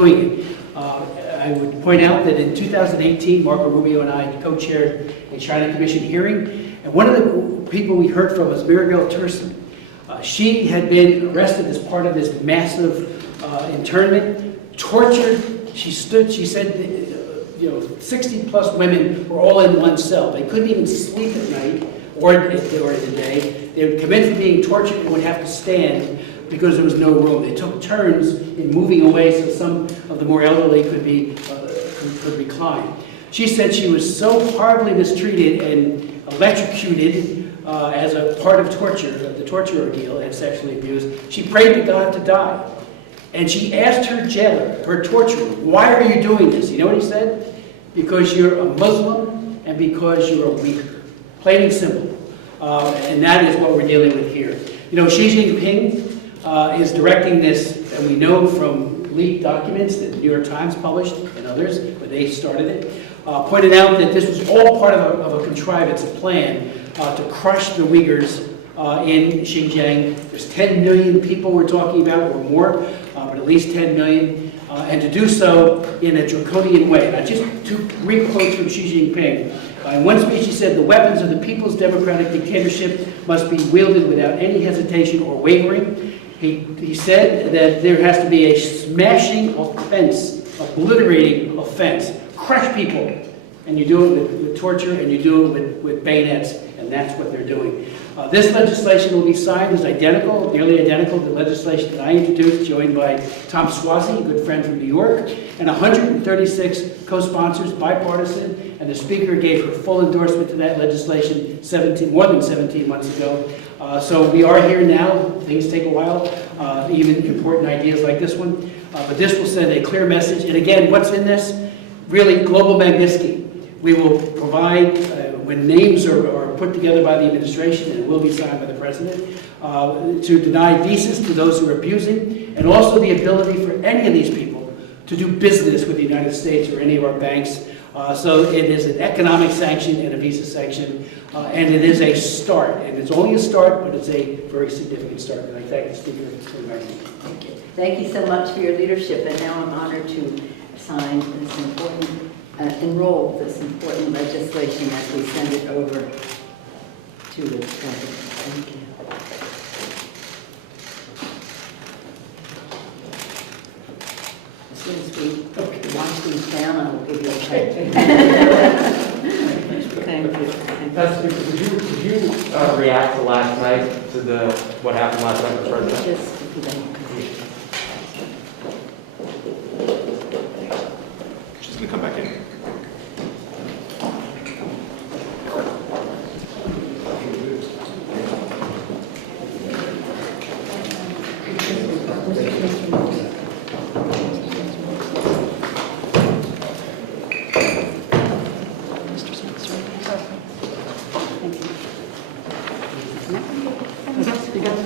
doing it. I would point out that in 2018, Marco Rubio and I co-chaired a China Commission hearing, and one of the people we heard from was Mirabelle Turson. She had been arrested as part of this massive internment, tortured. She said, 60 plus women were all in one cell. They couldn't even sleep at night or in the day. They would come in for being tortured and would have to stand because there was no room. They took turns in moving away so some of the more elderly could recline. She said she was so horribly mistreated and electrocuted as a part of torture, the torture ordeal, and sexually abused. She prayed to God to die. And she asked her jailer, her torturer, why are you doing this? You know what he said? Because you're a Muslim and because you're a Uyghur. Plain and simple. And that is what we're dealing with here. Xi Jinping is directing this, and we know from leaked documents that the New York Times published and others, where they started it, pointed out that this was all part of a contrivance, a plan to crush the Uyghurs in Xinjiang. There's 10 million people we're talking about, or more, but at least 10 million, and to do so in a draconian way. Now, just two brief quotes from Xi Jinping. In one speech, he said, "The weapons of the People's Democratic Dictatorship must be wielded without any hesitation or wavering." He said that there has to be a smashing offense, obliterating offense. Crush people, and you do it with torture, and you do it with bayonets, and that's what they're doing. This legislation will be signed as identical, nearly identical to the legislation that I introduced, joined by Tom Suozzi, a good friend from New York, and 136 co-sponsors, bipartisan, and the Speaker gave her full endorsement to that legislation more than 17 months ago. So we are here now. Things take a while, even important ideas like this one. But this will send a clear message. And again, what's in this? Really, global Magnitsky. We will provide, when names are put together by the administration, and it will be signed by the President, to deny visas to those who are abusing, and also the ability for any of these people to do business with the United States or any of our banks. So it is an economic sanction and a visa sanction, and it is a start. And it's only a start, but it's a very significant start. And I thank the Speaker for inviting me. Thank you. Thank you so much for your leadership. And now I'm honored to sign this important, enroll this important legislation as we send it over to the President. Thank you. As soon as we wash these down, I will give you a check. Thank you. Did you react to last night, to what happened last night with the President? Just, if you don't. She's going to come back in. You got the